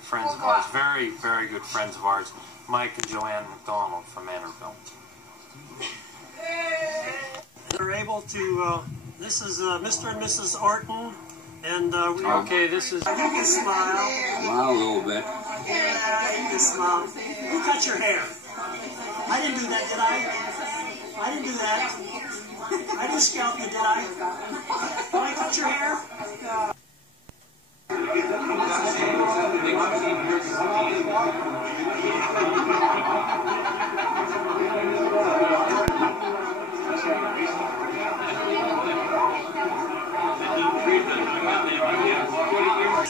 friends of ours, very, very good friends of ours, Mike and Joanne McDonald from Mantorville. We're able to, this is Mr. and Mrs. Orton, and okay, this is... You can smile. Smile a little bit. Yeah, you can smile. Who cut your hair? I didn't do that, did I? I didn't do that. I didn't scalp you, did I? Did I cut your hair?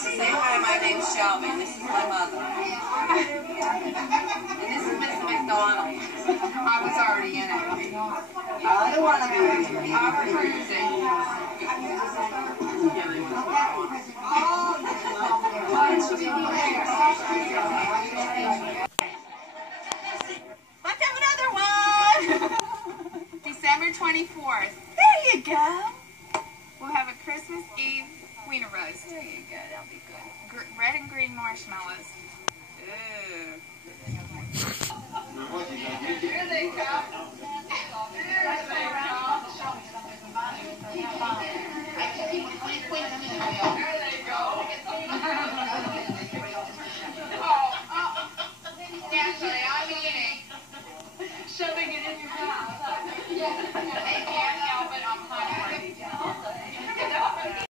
Say hi, my name's Shelby. This is my mother. And this is Miss McDonald. I was already in it. I don't want to be I'm cruising. Let's have another one! December 24th. There you go. We'll have a Christmas Eve wiener roast. There you go. That'll be good. Red and green marshmallows. Ooh. Here they come. Here they come. There they go. Naturally, I'm eating. Shoving it in your mouth. Thank you.